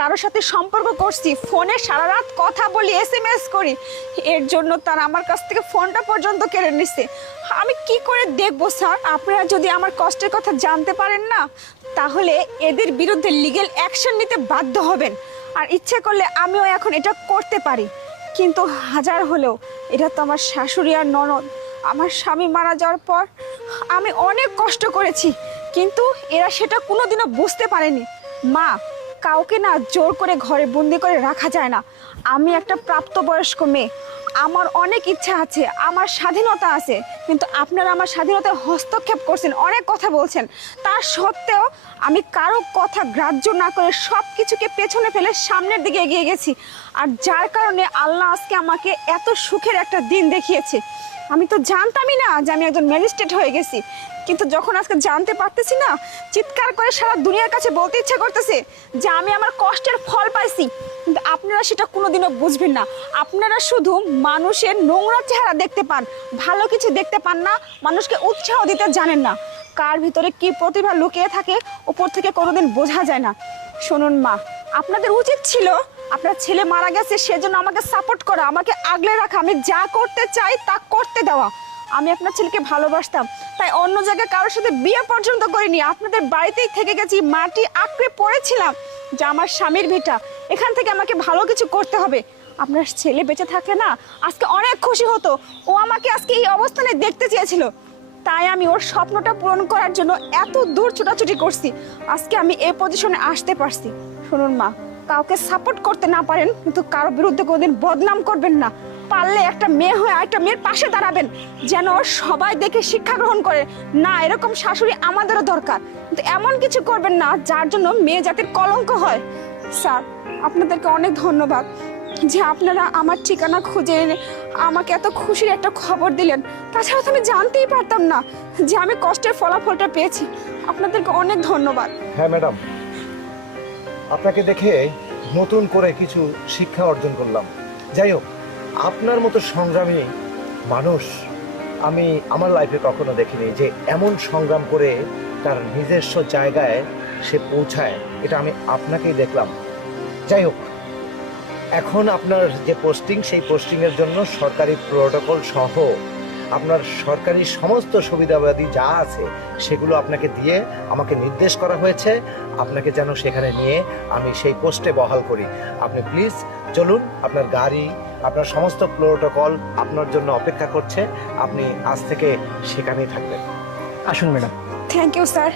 কারোর সাথে সম্পর্ক করছি, ফোনে সারা রাত কথা বলি, SMS করি, এর জন্য তারা আমার কাছ থেকে ফোনটা পর্যন্ত কেড়ে নিছে। আমি কি করে দেখবো স্যার? আপনারা যদি আমার কষ্টের কথা জানতে পারেন না, তাহলে এদের বিরুদ্ধে লিগ্যাল অ্যাকশন নিতে বাধ্য হবেন। আর ইচ্ছে করলে আমিও এখন এটা করতে পারি, কিন্তু হাজার হলেও এটা তো আমার শাশুড়ি আর ননদ। আমার স্বামী মারা যাওয়ার পর আমি অনেক কষ্ট করেছি, কিন্তু এরা সেটা কোনোদিনও বুঝতে পারেনি। মা, কাউকে না জোর করে ঘরে বন্দি করে রাখা যায় না। আমি একটা প্রাপ্তবয়স্ক মেয়ে, আমার অনেক ইচ্ছা আছে, আমার স্বাধীনতা আছে, কিন্তু আপনারা আমার স্বাধীনতায় হস্তক্ষেপ করছেন, অনেক কথা বলছেন। তার সত্ত্বেও আমি কারো কথা গ্রাহ্য না করে সব কিছুকে পেছনে ফেলে সামনের দিকে এগিয়ে গেছি। আর যার কারণে আল্লাহ আজকে আমাকে এত সুখের একটা দিন দেখিয়েছে। আমি তো জানতামই না যে আমি একজন ম্যাজিস্ট্রেট হয়ে গেছি, কিন্তু যখন আজকে জানতে পারতেছি না, চিৎকার করে সারা দুনিয়ার কাছে বলতে ইচ্ছা করতেছে যে আমি আমার কষ্টের ফল পাইছি। কিন্তু আপনারা সেটা কোনোদিনও বুঝবেন না। আপনারা শুধু মানুষের নোংরা চেহারা দেখতে পান, ভালো কিছু দেখতে পান না, মানুষকে উৎসাহ দিতে জানেন না। কার ভিতরে কি প্রতিভা লুকিয়ে থাকে উপর থেকে কোনোদিন বোঝা যায় না। শুনুন মা, আপনাদের উচিত ছিল আপনার ছেলে মারা গেছে সেজন্য আমাকে সাপোর্ট করা, আমাকে আগলে রাখা, আমি যা করতে চাই তা করতে দেওয়া। আমি আপনার ছেলেকে ভালোবাসতাম, তাই অন্য জায়গায় কারোর সাথে বিয়ে পর্যন্ত করিনি। আপনাদের বাড়িতেই থেকে গেছি, মাটি আঁকড়ে পড়েছিলাম যে আমার স্বামীর ভিটা, এখান থেকে আমাকে ভালো কিছু করতে হবে। আপনার ছেলে বেঁচে থাকলে না আজকে অনেক খুশি হতো। ও আমাকে আজকে এই অবস্থানে দেখতে চেয়েছিল, তাই আমি ওর স্বপ্নটা পূরণ করার জন্য এত দূর ছোটাছুটি করছি। আজকে আমি এই পজিশনে আসতে পারছি। শুনুন মা, কাউকে সাপোর্ট করতে না পারেন, কিন্তু কারো বিরুদ্ধে কোনোদিন বদনাম করবেন না। পারলে একটা মেয়ে হয়ে একটা মেয়ের পাশে দাঁড়াবেন, যেন সবাই দেখে শিক্ষা গ্রহণ করে। না, এরকম শাশুড়ি আমাদেরও দরকার, কিন্তু এমন কিছু করবেন না যার জন্য মেয়ে জাতির কলঙ্ক হয়। স্যার, আপনাদেরকে অনেক ধন্যবাদ যে আপনারা আমার ঠিকানা খুঁজে এনে আমাকে এত খুশির একটা খবর দিলেন। তাছাড়া তো আমি জানতেই পারতাম না যে আমি কষ্টের ফলাফলটা পেয়েছি। আপনাদেরকে অনেক ধন্যবাদ। হ্যাঁ ম্যাডাম, আপনাকে দেখে নতুন করে কিছু শিক্ষা অর্জন করলাম। যাই হোক, আপনার মতো সংগ্রামী মানুষ আমি আমার লাইফে কখনো দেখিনি, যে এমন সংগ্রাম করে তার নিজস্ব জায়গায় সে পৌঁছায়। এটা আমি আপনাকেই দেখলাম। যাই হোক, এখন আপনার যে পোস্টিং, সেই পোস্টিংয়ের জন্য সরকারি প্রোটোকল সহ আপনার সরকারি সমস্ত সুবিধাবাদী যা আছে সেগুলো আপনাকে দিয়ে আমাকে নির্দেশ করা হয়েছে, আপনাকে যেন সেখানে নিয়ে আমি সেই পোস্টে বহাল করি। আপনি প্লিজ চলুন, আপনার গাড়ি, আপনার সমস্ত প্রোটোকল আপনার জন্য অপেক্ষা করছে। আপনি আজ থেকে সেখানেই থাকবেন। আসুন ম্যাডাম। Thank you sir.